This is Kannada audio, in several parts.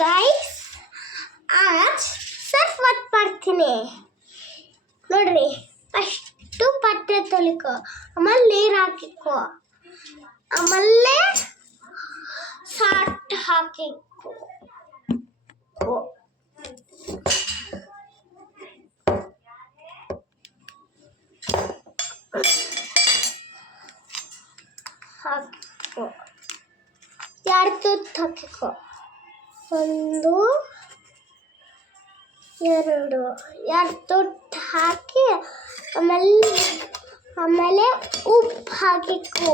ಗೈಸ್, आज ಸರ್ಫ್ ಮಾಡ್ತೀನಿ ನೋಡ್ರಿ. ಫಸ್ಟ್ ಪಾತ್ರೆ ತೊಳಿಕೊ, ಆಮೇಲೆ ನೀರು ಹಾಕಿಕೊ, ಆಮೇಲೆ ಸಾಲ್ಟ್ ಹಾಕಿಕೊ. ಹಾಕಿಕೊ, ಎರಡು ತುತ್ತು ಹಾಕಿಕೊ. 1 2 ತುತ್ತು ಹಾಕಿ ಆಮೇಲೆ ಉಪ್ಪು ಹಾಕಿಕೊ.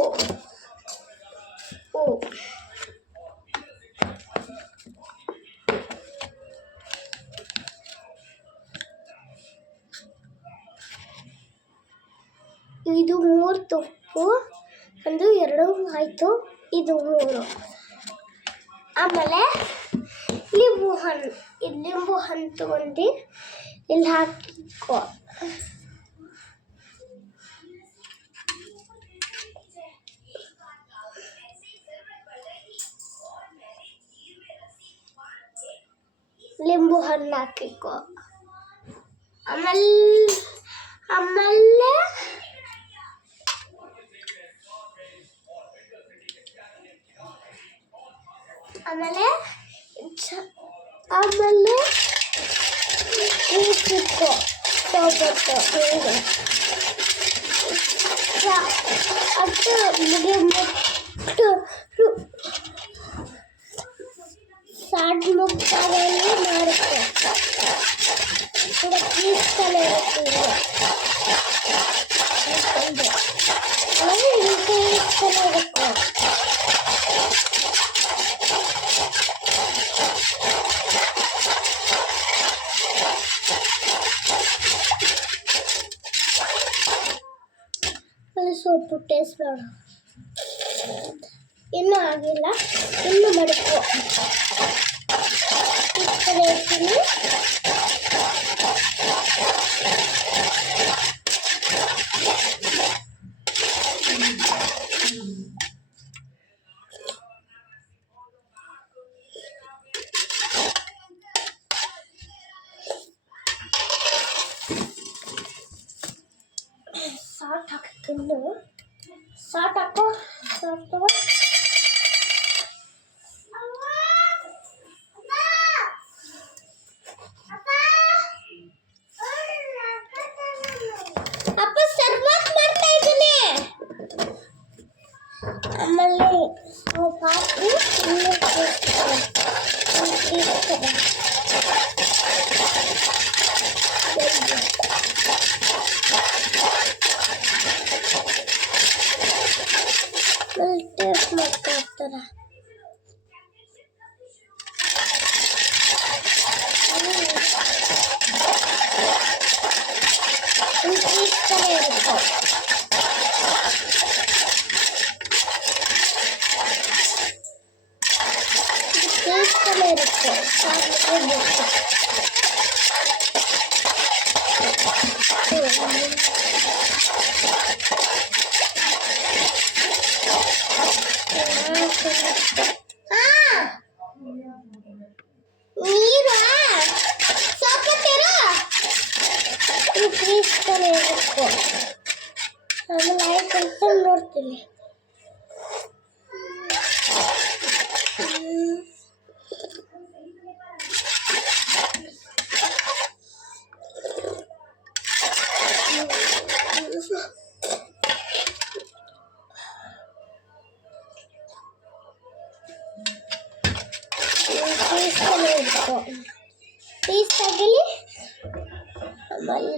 ಇದು 3 ತುಪ್ಪು, 1 2 ಆಯಿತು, ಇದು 3. ಆಮೇಲೆ ಲಿಂಬು ಹಣ್ಣು ತಗೊಂಡು ಇಲ್ಲಿ ಹಾಕಿಕೊ. ಲಿಂಬು ಹಣ್ಣು ಹಾಕಿಕೊ. ಆಮೇಲೆ ಇಟ್ಕೊ ಟೊಮೆಟೊ ಸಣ್ಣ ಮುಕ್ಕಾದಲ್ಲಿ ಮಾಡಿಕೊ. ಪೀಸ್ತಾನೆ ಇರುತ್ತೆ. ಸೊಪ್ಪು ಟೇಸ್ಟ್ ಮಾಡು. ಇನ್ನೂ ಆಗಿಲ್ಲ, ಇನ್ನೂ ಮಡಕೋ. ಇಡ್ತೀನಿ. ಸಾಲ್ಟ್ ಹಾಕಿಕೊಂಡು ಸಾಲ್ಟ್ ಹಾಕೋ. ಅಪ್ಪ ಸರ್ಬತ್ ಮಾಡ್ತಾ ಇದ್ದೀನಿ. ಆಮೇಲೆ ಸೊಪ್ಪು ಹಾಕಿ ಟೇಸ್ಟ್ ಮಾಡ್ತಾ ಇರ್ತಾರೆ. ನೀರು ಸ್ವಲ್ಪ ಇಟ್ತಾನೆ ಇರುತ್ತೆ. ಆಮೇಲೆ ಆಯ್ತು ಅಂತ ನೋಡ್ತೀನಿ. ಪೀಸ್ ತಗಲಿ ಆಮೇಲೆ